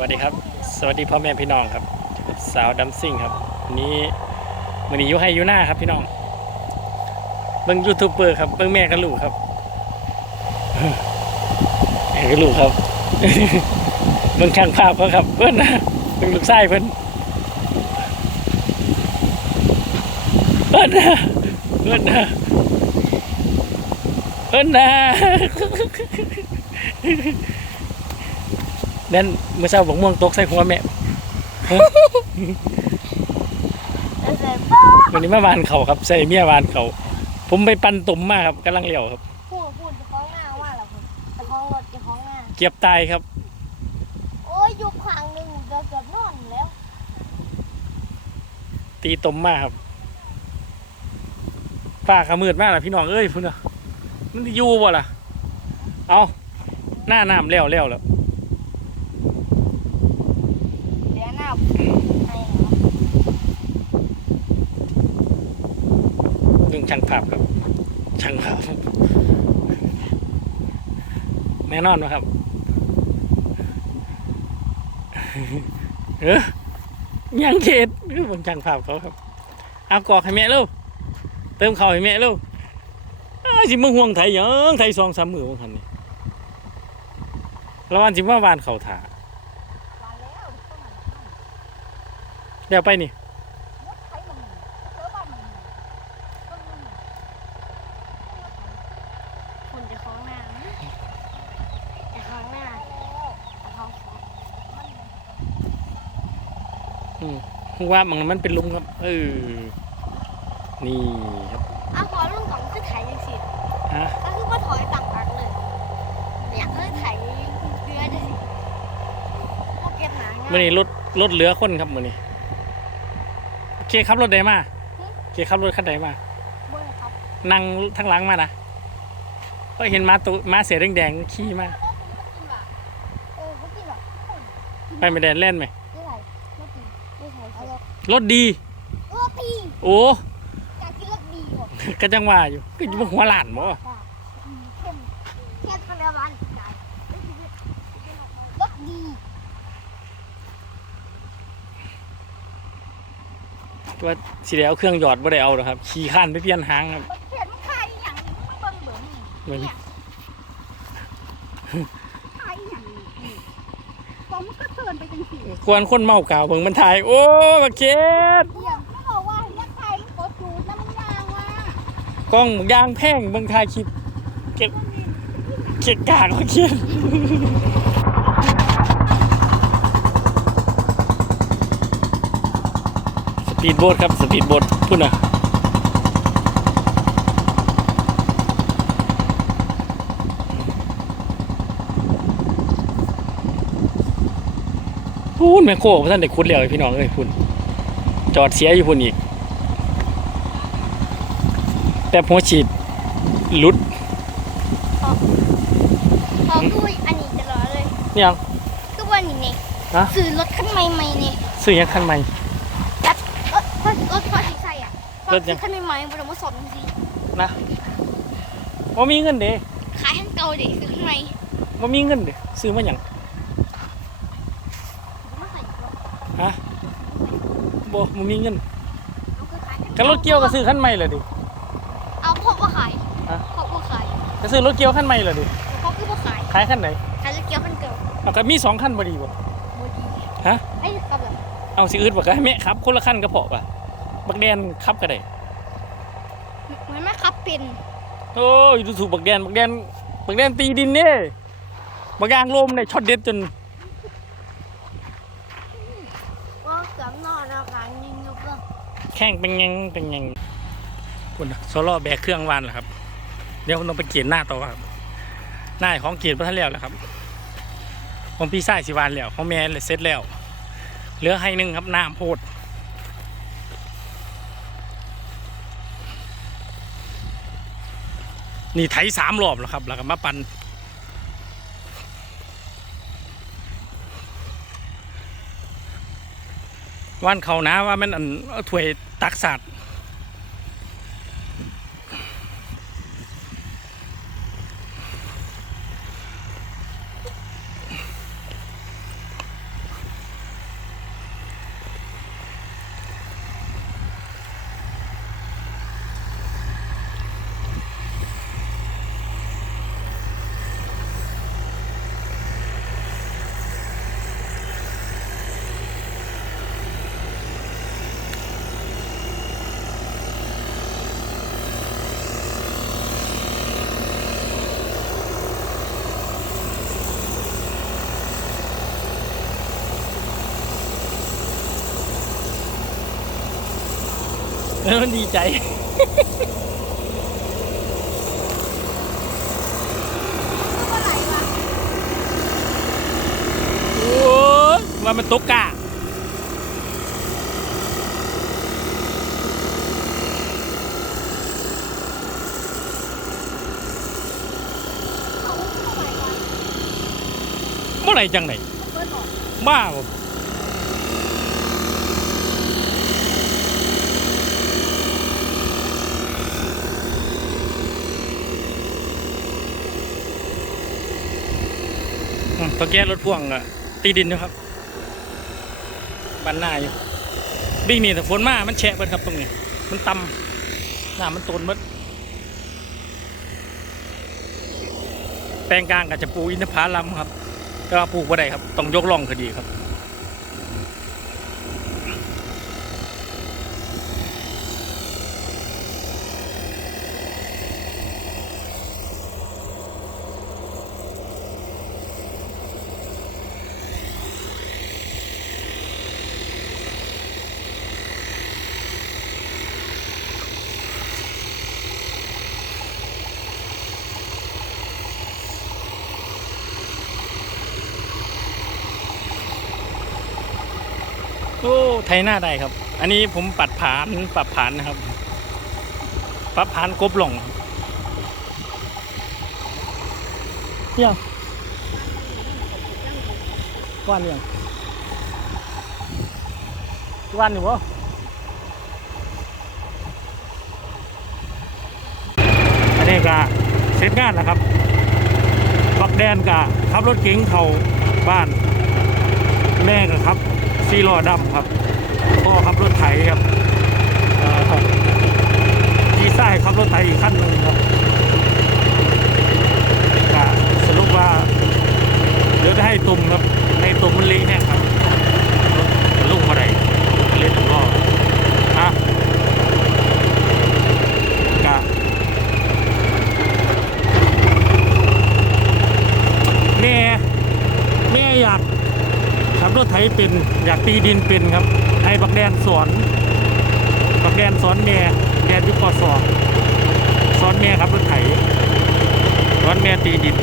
สวัสดีครับ สวัสดีพ่อแม่พี่น้องครับ สาวดัมซิ่งครับวันนี้มันนี้อยุให้อยุหน้าครับพี่น้องเบิ้งยูทูบเบอร์ครับเบิ้งแม่กับลูกครับแม่กับลูกครับเบิ้งข้างภาพเขาครับเพื่อนนะเบิ้งลูกไส้เพื่อนเพื่อนนะเพื่อนนะเพื่อนนะ นั่นเมื่อเช้าบอกม่วงตกใส่หัวแม่แล้วเสร็จปุ๊บวันนี้มาวานเขาครับใส่เมียวานเขา ผมไปปั่นตุ่มมากครับกำลังเลี้ยวครับพูดพูดจะคล้องหน้าว่าเหรอคุณจะคล้องรถจะคล้องหน้าเกียบตายครับ โอ้ยยุบขางหนึ่งเกือบเกือบนอนอยู่แล้ว ตีตุ่มมากครับฝ้าขมืดมากล่ะพี่น้องเอ้ยพุ่นน่ะมันสิอยู่บ่ล่ะ เอาหน้าน้ำเลี้ยวเลี้ยวแล้ว เดี๋ยวหน้าให้เหรอ ดึง ช่างภาพครับ ช่างภาพแน่นอนไหมครับ เออยังเขตเออบางช่างภาพเขาครับ เอากรอกให้แม่เร็วเติมข้าวให้แม่เร็วอ้ายสิมึงห่วงไทยหยังไทยสองสามมือบางคันนี่แล้ววันสิว่าบานเขาถามาแล้วต้องมาเดี๋ยวไปนี่ มดไทยมันเจอบ้านมันต้องมันคุณจะคล้องหน้าไหมจะคล้องหน้าจะคล้องขา มึงว่ามันมันเป็นหลุมครับ เออ นี่ครับอ้าวพอลุงสองคือไถยังสิฮะก็คือว่าถอยต่างกันเลยอยากให้ไถเรือจะสิพวกเก็บหนาง่ายมื่อนี้รถรถเหลือคนครับมื่อนี้โอเคขับรถใดมาโอเคขับรถคันใดมาเบอร์ครับนั่งทั้งหลังมานะก็เห็นมาตัวมาเสียแดงๆขี่มารถมันกินว่ะเออเขากินแบบไปไม่ได้เล่นไหมไม่ไหลไม่กินไม่ใช่เอา รถรถดี เออตีโอ้อยากกินรถดีกว่าก็จังว่าอยู่ก็อยู่บนหัวหลานบ่อืมเข้มเข้มทะเลวันใจรถดีว่าสิได้เอาเครื่องหยอดบ่ได้เอาหรอกครับ ขี่ข้านไปเปลี่ยนหางครับรถเผ็ดมันขายอย่างนี้เบิ่งเบิ่งนี่เหมือนเนี่ยขายอย่างนี้นี่ผมก็เตื อนไปจังสิควรคนเมากาวเบิ่งมันถ่าย โอ้บักเค็ดเดี๋ยวเขาบอกว่าอยากขายมันกดจูดแล้วมันยางว่ะกล้องยางแพงเบิ่งถ่ายคลิปเก็บเก็บกากบักเค็ดสปีดโบ๊ทครับสปีดโบ๊ทพุ่นน่ะ พูนแมคโครท่านได้คุดแล้วไอ้พี่น้องเอ้ยพุ่นจอดเสียอยู่พุ่นอีก แต่หัวฉีดหลุดพอคืออันนี้จะรอเลยเนี่ยงคือวันนี้เนี่ยฮะซื้อรถคันใหม่ๆเนี่ยซื้อยังคันใหม่รถรถรถพอที่ใส่อะรถยังคันใหม่ๆบนมาสอนสินะว่ามีเงินเด้ขายทั้งเก่าเด็กคือข้างในว่ามีเงินเด้ซื้อมาหยัง มาใส่รถ ฮะบ่บ่มีเงินเอาคือขายทั้งก็รถเกี่ยวก็ซื้อคันใหม่เลยดิเอาเพราะว่าขายฮะเพราะว่าขายก็ซื้อรถเกี่ยวคันใหม่เลยดิเพราะคือว่าขายขายคันไหนขายรถเกี่ยวคันเก่าเอาก็มีสองคันบ่ดีบ่โมดีฮะไอ้กับแบบเอาสิอึดบ่ก็ให้แม่ขับ คนละคันก็พอป่ะบักแดนขับก็ได้เหมือนแม่ขับเป็นโอ้ยดูถูกบักแดนบักแดนบักแดนตีดินเด้บักยางลมได้ช็อตเด็ดจน ว่าเกือบนอนแล้วกันยิงยกเลิก แข้งเป็นยังเป็นยังคุณโซล่แบกเครื่องวานเหรอครับ เดี๋ยวผมต้องไปเกียนหน้าต่อครับหน้าของเกียนพระท่านแล้วแหละครับของพี่ชายสิวานแล้วของแม่เลยเสร็จแล้ว เหลือให้หนึ่งครับน้ำโพดนี่ไถสามรอบแล้วครับ แล้วก็มาปันว่านเขานะว่ามันอันถ้วย ตักสาด แล้วมันดีใจ โอ้ยว่ามันตกกะเมื่อไหร่จังไหนบ้าบ่อืม ตัวแก้รถพ่วงอะตีดินนะครับบันหน้าอยู่บิ๊กนี่แต่ฝนมามันแฉะเบิดครับตรงนี้ มันต่ำหน้ามันโตนเบิดแปลงกลางกับจะปลูกอินทผลัมครับ แต่ว่าปลูกบ่ได้ครับ ต้องยกล่องคดีครับ โอ้ ไทยหน้าได้ครับ อันนี้ผมปัดผานปรับผานนะครับ ปรับผานกบหล่องครับเที่ยงว่านยังว่านอยู่บ่อันนี้ก็เสร็จงานแล้วครับบักแดนกะขับรถเก๋งเข้าบ้าน แม่ก็ครับซีล้อดำครับ พ่อขับรถไถครับเอ่อพี่ชายขับรถไถอีกขั้นหนึ่งครับสรุปว่าเดี๋ยวจะให้ตุ่มครับ ในตุ่มมันเละแน่ครับรถลูกมาไหนเละถึงล้ออะกะแม่ แม่อยากขับรถไถเป็น อยากตีดินเป็นครับ ให้บักแดนสอน บักแดนสอนแม่แดนยุคปศสอนแม่ขับรถไถสอนแม่ตีดิน